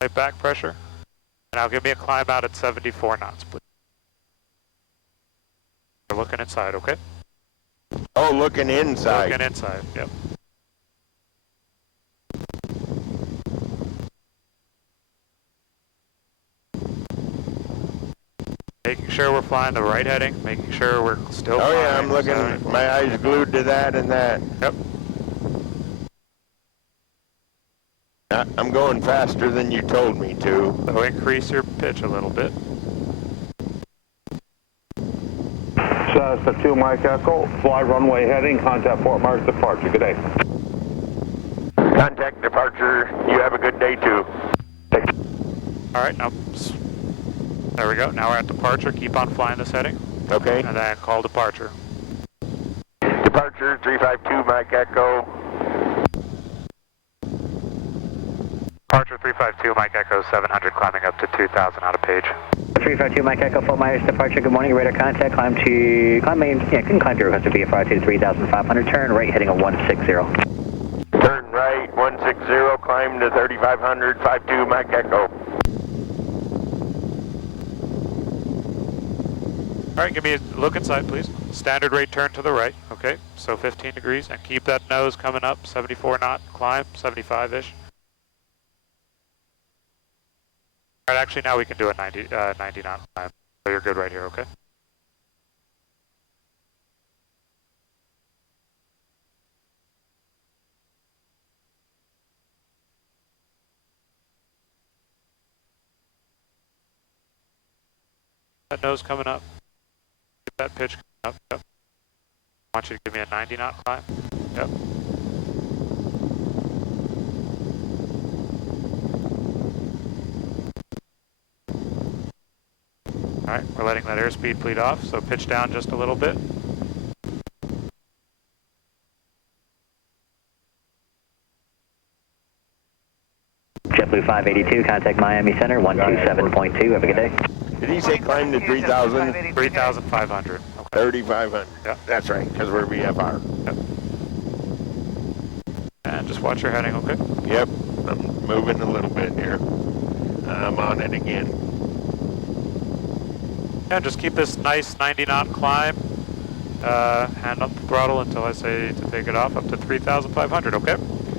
Right back pressure. And now give me a climb out at 74 knots, please. We're looking inside, okay? Oh, looking inside. Looking inside, yep. Making sure we're flying the right heading, making sure we're still flying. Oh yeah, I'm looking, my eyes glued to that and that. Yep. I'm going faster than you told me to. So increase your pitch a little bit. Cessna 2 Mike Echo, fly runway heading, contact Fort Myers departure. Good day. Contact departure. You have a good day too. All right, now, there we go. Now we're at departure. Keep on flying this heading. Okay. And then call departure. Departure 352 Mike Echo. Departure 352 Mike Echo 700 climbing up to 2000 out of page. 352 Mike Echo, Fort Myers departure. Good morning. Radar contact. Climb main. Yeah, can climb to request to VFR to 3500. Turn right heading a 160. Turn right 160. Climb to 3500. 52 Mike Echo. All right, give me a look inside, please. Standard rate turn to the right, okay? So 15 degrees, and keep that nose coming up, 74 knot climb, 75-ish. All right, actually now we can do a 90 knot climb, so you're good right here, okay? That nose coming up. Keep that pitch coming up, yep. I want you to give me a 90 knot climb, yep. All right, we're letting that airspeed bleed off, so pitch down just a little bit. JetBlue 582, contact Miami Center, 127.2. Have a good day. Did he say climb to 3000? 3,500. Okay. 3500. Yep. That's right, because we're VFR. Yep. And just watch your heading, okay? Yep. I'm moving a little bit here. I'm on it again. Yeah, just keep this nice 90 knot climb. Hand up the throttle until I say to take it off up to 3,500, okay?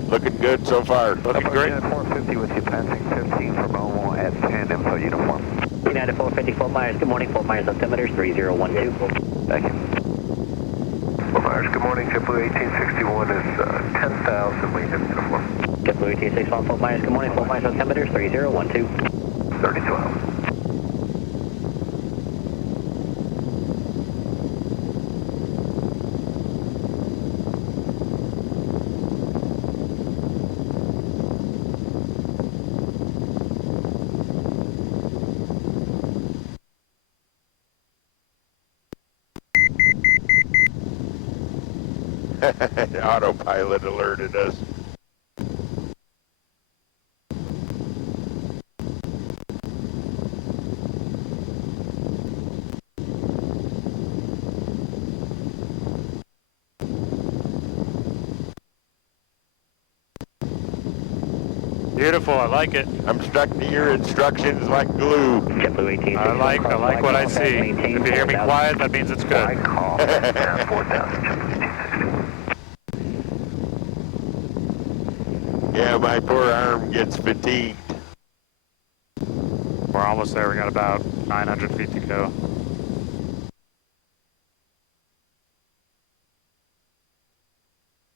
Looking good so far. Looking great. 450 with you passing 15 from Omaha at 10 info uniform. United 450 Fort Myers. Good morning. Fort Myers altimeter 3012. Thank you. Fort Myers, good morning. JetBlue 1861 is 10,000 lead uniform. JetBlue 1861 Fort Myers. Good morning. Fort Myers altimeter 3012. 3012. Autopilot alerted us. Beautiful, I like it. I'm stuck to your instructions like glue. JetBlue 1861. I like what I see. If you hear me quiet, that means it's good. Flight call. 4,000. Yeah, my poor arm gets fatigued. We're almost there. We got about 900 feet to go.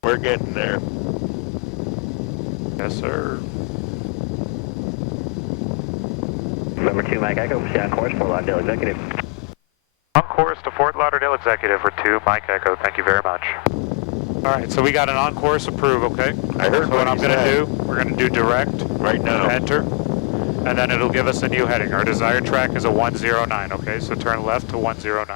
We're getting there. Yes, sir. Number 2 Mike Echo, stay on course for Lauderdale Executive. On course to Fort Lauderdale Executive for 2 Mike Echo. Thank you very much. All right, so we got an on-course approve, okay? I heard So what I'm going to do, we're going to do direct, right now. enter, and then it'll give us a new heading. Our desired track is a 109, okay? So turn left to 109.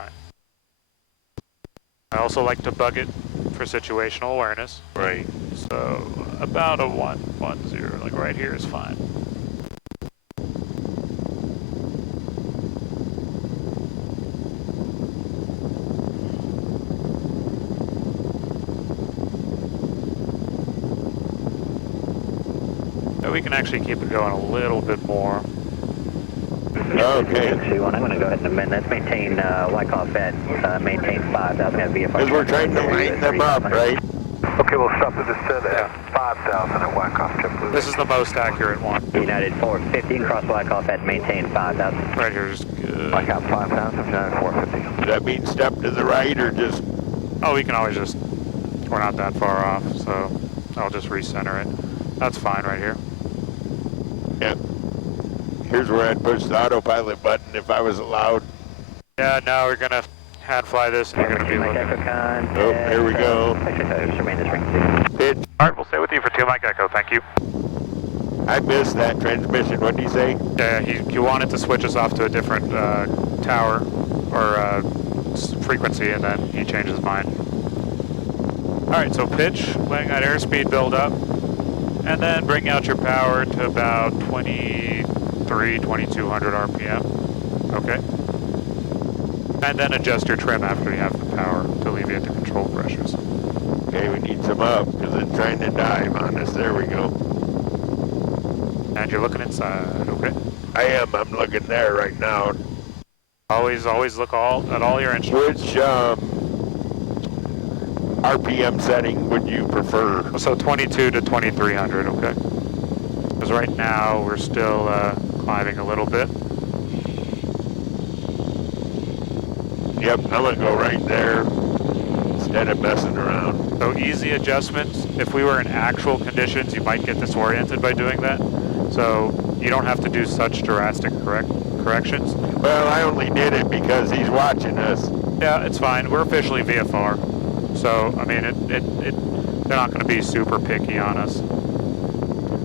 I also like to bug it for situational awareness. Right. So about a 110, like right here is fine. we can actually keep it going a little bit more. Okay. I'm going to go ahead and amend. Let's maintain Wyckoff at maintain 5,000 at VFR. Because we're trying to lighten them up, right? Okay, we'll stop the descent at 5,000 at Wyckoff, JetBlue. This is the most accurate one. United 450 and cross Wyckoff at maintain 5,000. Right here is good. Wyckoff 5,000, United 450. Does that mean step to the right or just... Oh, we can always just, we're not that far off, so I'll just recenter it. That's fine right here. Yeah. Here's where I'd push the autopilot button if I was allowed. Yeah, now we're gonna hand fly this and you're gonna be looking. Oh, here we go. Pitch. Alright, we'll stay with you for 2 Mike Echo, thank you. I missed that transmission. What did you say? Yeah, he wanted to switch us off to a different tower or frequency, and then he changed his mind. Alright, so pitch, letting that airspeed build up, and then bring out your power to about 2200 RPM. Okay. And then adjust your trim after you have the power to alleviate the control pressures. Okay, we need some up because it's trying to dive on us. There we go. And you're looking inside, okay? I am. I'm looking there right now. Always look at all your instruments. Which RPM setting would you prefer? So 22 to 2300, okay? Because right now we're still climbing a little bit. Yep, I'm going to go right there instead of messing around. So easy adjustments. If we were in actual conditions, you might get disoriented by doing that. So you don't have to do such drastic corrections. Well, I only did it because he's watching us. Yeah, it's fine. We're officially VFR. So, I mean, they're not going to be super picky on us.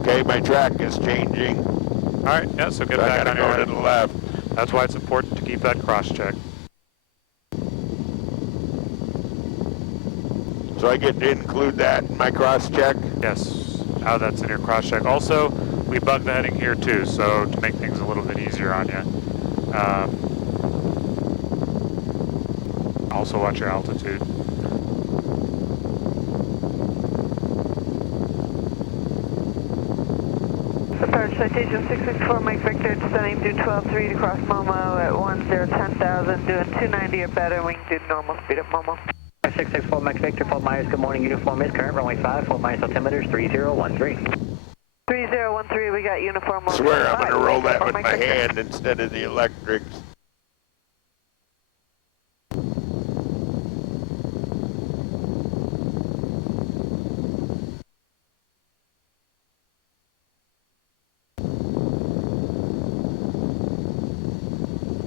Okay, my track is changing. All right, yeah, so get So I back gotta on go your to the left. That's why it's important to keep that cross-check. So I get to include that in my cross-check? Yes, now that's in your cross-check. Also, we bug the heading here too, so to make things a little bit easier on you. Also watch your altitude. Approach citation 664 Mike Victor, descending through 12-3 to cross Momo at 10,000, doing 290 or better, we can do normal speed at Momo. 664 Mike Victor, Fort Myers, good morning, uniform is current, runway 5, Fort Myers altimeters 3013. 3013, we got uniform. I swear I'm going to roll that with my hand instead of the electrics.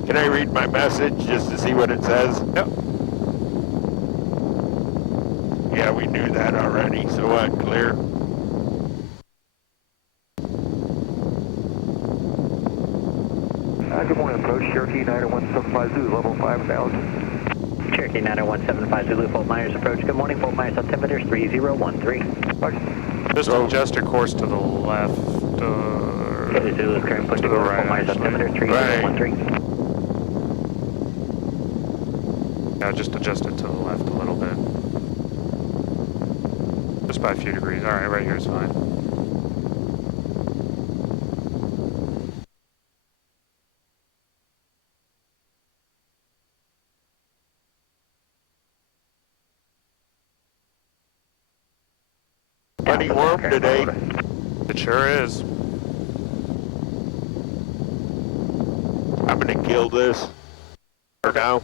Can I read my message just to see what it says? Yep. Yeah, we knew that already. So what? Clear? Good morning, approach Cherokee 9175 Zulu, level 5,000. Cherokee 9175 Zulu, Fort Myers approach, good morning, Fort Myers altimeters 3013. Just adjust your course to the left. Zulu current push to the right. Fort Myers altimeter 3013. Yeah, just adjust it to the left a little bit. Just by a few degrees. All right, right here is fine. Plenty warm today. It sure is. I'm going to kill this for now.